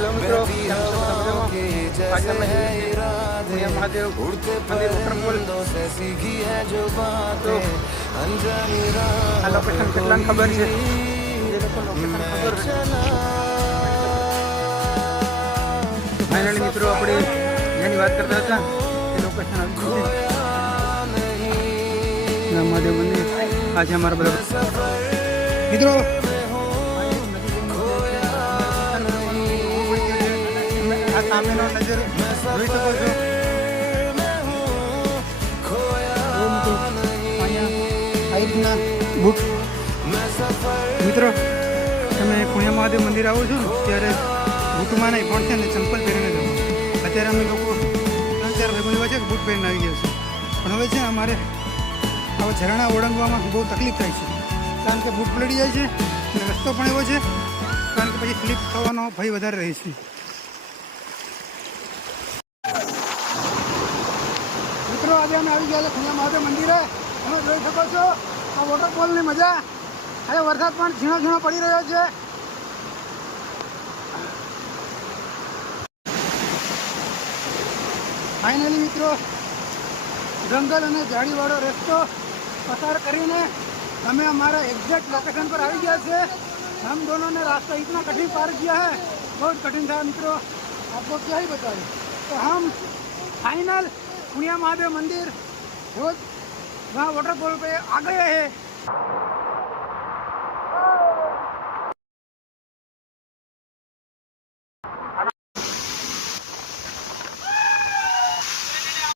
Hello मित्रों, आज हम महादेव मंदिर वॉटरफॉल तो आ लोकेशन કેટલાને ખબર છે? જે લોકો લોકેશન ખબર છે ફાઇનલી મિત્રો આપણે જેની વાત કરતા હતા એ લોકેશન આવી છે મહાદેવ મંદિર. આજે અમારા બધા મિત્રો આ સામેનો નજર જોઈ શકો છો. મિત્રો તમે પુણ્ય મહાદેવ મંદિર આવો છો ને ત્યારે બૂટમાં નહીં પણ છે ને ચંપલ પહેરીને જવું. અત્યારે અમે લોકો 3-4 ભાઈબંધો છે કે બૂટ પહેરીને આવી ગયા છે, પણ હવે છે અમારે આવા ઝરણા ઓળંગવામાં બહુ તકલીફ થાય છે, કારણ કે બૂટ પલળી જાય છે અને રસ્તો પણ એવો છે, કારણ કે પછી સ્લીપ થવાનો ભય વધારે રહે છે. મિત્રો આજે અમે આવી ગયા પુણ્ય મહાદેવ મંદિરે. તમે જોઈ શકો છો આ વોટરફોલની મજા. આજે વરસાદ પણ ઝીણો ઝીણો પડી રહ્યો છે. ફાઇનલી મિત્રો જંગલ અને ઝાડીવાળો રસ્તો પસાર કરીને અમે हमारा एग्जैक्ट लोकेशन पर आ गया है. हम दोनों ने रास्ता इतना कठिन पार किया है, बहुत कठिन था मित्रों, आपको क्या ही बताएं. तो हम फाइनल पुण्य महादेव मंदिर रोज वहाँ वाटरफॉल पे आ गए हैं.